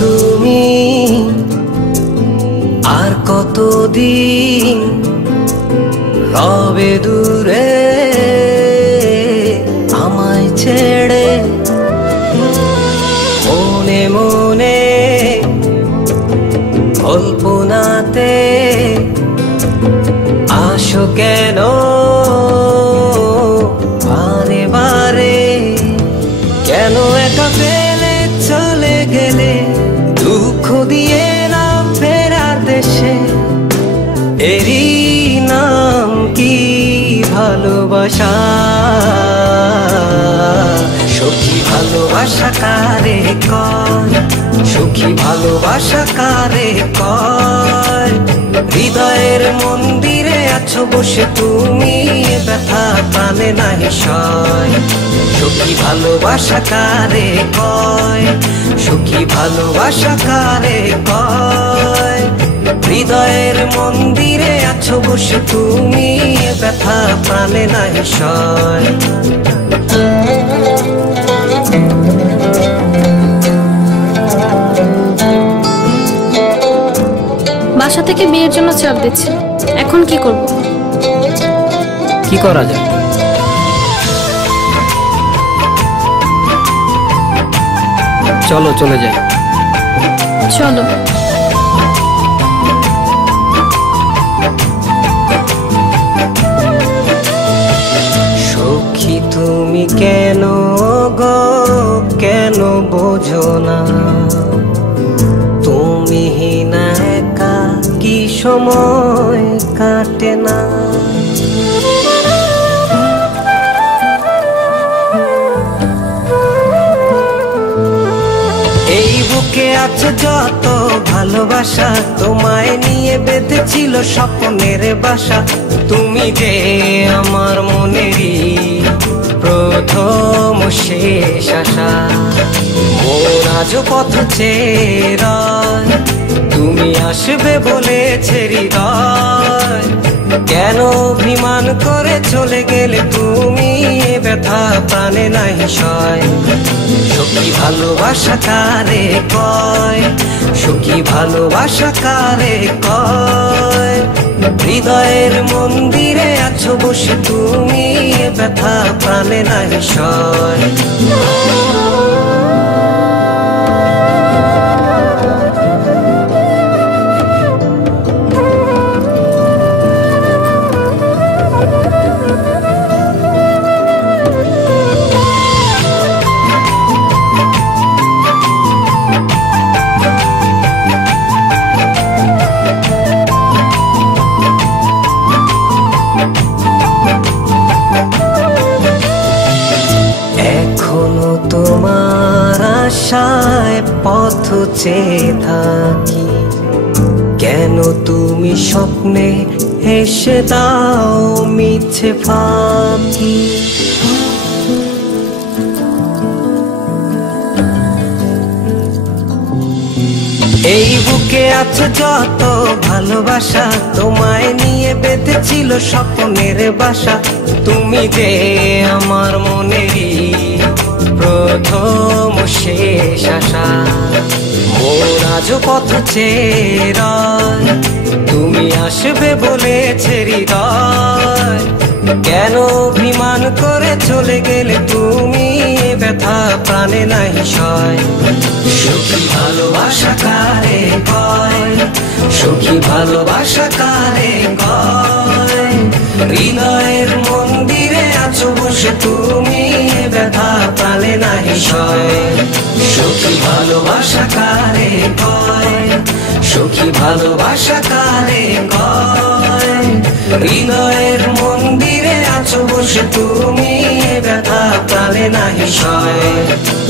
তুমি আর কতদিন রবে দূরে আমায় ছেড়ে, মনে মনে কল্পনাতে আসো কেন বারে বারে, কেন একা ফেলে চলে গেলে দুঃখ দিয়ে না ফেরার দেশে, এরই নাম কি ভালোবাসা? সখী ভালোবাসা কারে কয়, সখী ভালোবাসা কারে কয়? হৃদয়ের মন্দিরে আছো বসে তুমি, ব্যথা প্রাণে নাহি সয়। সখী ভালোবাসা কারে কয়, সখী ভালোবাসা কারে কয়? হৃদয়ের মন্দিরে আছো বসে তুমি, ব্যথা প্রাণে নাহি সয়। বাসা থেকে বিয়ের জন্য চাপ দিচ্ছে, এখন কি করব? কি করা যায়? চলো চলে যাই। চলো। সখী তুমি কেন গো, কেন বোঝো না? তুমি না একা কি সময় কাটে না? এই বুকে আছে যত ভালোবাসা, তোমায় নিয়ে বেঁধেছিল স্বপ্নের বাসা। তুমি যে আমার মনেরই প্রথম শেষ আশা, মন আজও পথ চেয়ে, তুমি আসবে বলেছে হৃদয়। কেন অভিমান করে চলে গেলে তুমি, ব্যথা প্রাণে নাহি সয়। সখী ভালোবাসা কারে কয়, সখী ভালোবাসা কারে কয়? হৃদয়ের মন্দিরে আছো বসে তুমি, ব্যথা প্রাণে নাহি সয়। এখনো তোমার আশায় পথ চেয়ে থাকি, কেন তুমি স্বপ্নে এসে দাও মিছে ফাঁকি? এই বুকে আছে যত ভালোবাসা, তোমায় নিয়ে বেঁধেছিল স্বপ্নের বাসা। তুমি যে আমার মনেরই প্রথম শেষ আশা, মন আজও পথ চেয়ে, তুমি আসবে বলেছে হৃদয়। কেন অভিমান করে চলে গেলে তুমি, ব্যথা প্রাণে নাহি সয়। সখী ভালোবাসা কারে কয়, সখী ভালোবাসা কারে কয়? হৃদয়ের মন্দিরে আছো বসে তুমি, ব্যথা প্রাণে নাহি সয়। সখী ভালোবাসা কারে কয়, সখী ভালোবাসা কারে কয়। হৃদয়ের মন্দিরে আছো বসে তুমি, এ ব্যথা প্রাণে নাহি সয়।